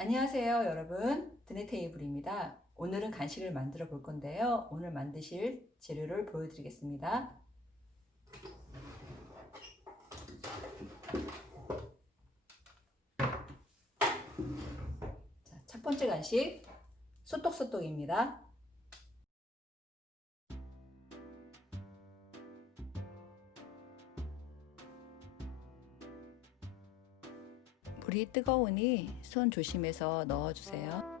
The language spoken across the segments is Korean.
안녕하세요, 여러분. 드네테이블입니다. 오늘은 간식을 만들어 볼 건데요. 오늘 만드실 재료를 보여드리겠습니다. 자, 첫 번째 간식, 소떡소떡입니다. 물이 뜨거우니 손 조심해서 넣어주세요.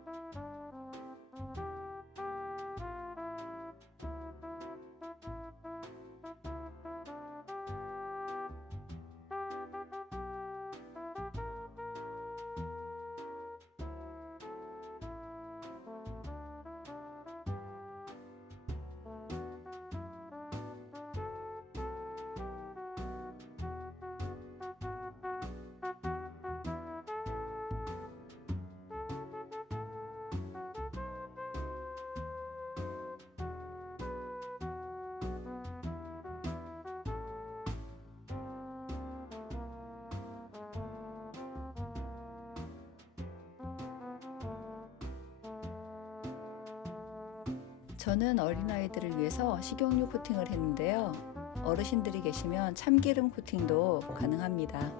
저는 어린아이들을 위해서 식용유 코팅을 했는데요. 어르신들이 계시면 참기름 코팅도 가능합니다.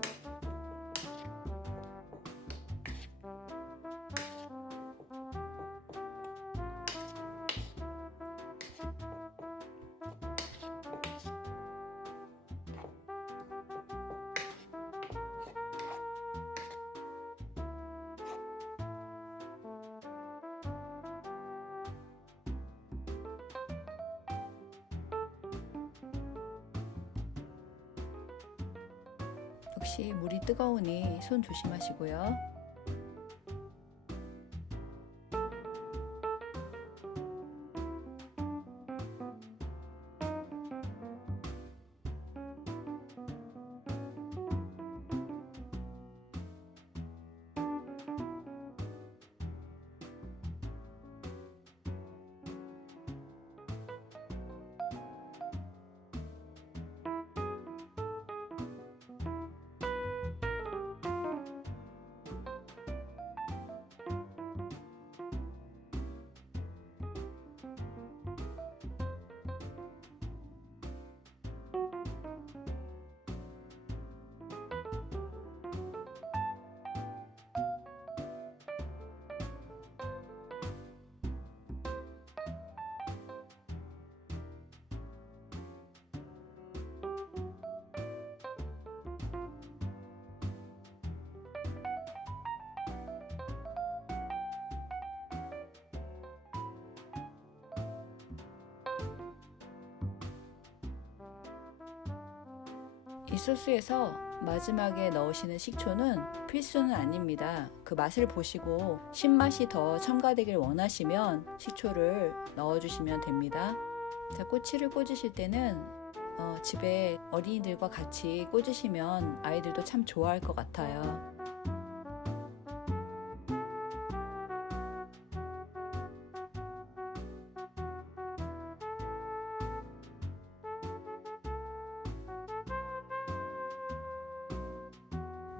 역시 물이 뜨거우니 손 조심하시고요. 이 소스에서 마지막에 넣으시는 식초는 필수는 아닙니다. 그 맛을 보시고 신맛이 더 첨가되길 원하시면 식초를 넣어주시면 됩니다. 자, 꼬치를 꽂으실 때는 집에 어린이들과 같이 꽂으시면 아이들도 참 좋아할 것 같아요.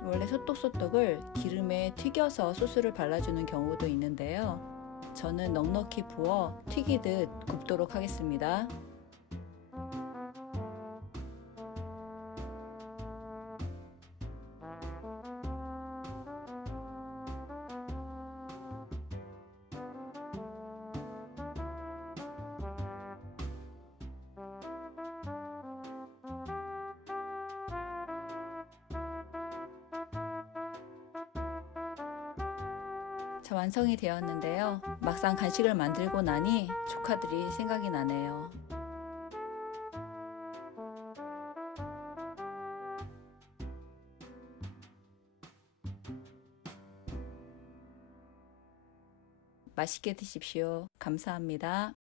원래 소떡소떡을 기름에 튀겨서 소스를 발라주는 경우도 있는데요. 저는 넉넉히 부어 튀기듯 굽도록 하겠습니다. 자, 완성이 되었는데요. 막상 간식을 만들고 나니 조카들이 생각이 나네요. 맛있게 드십시오. 감사합니다.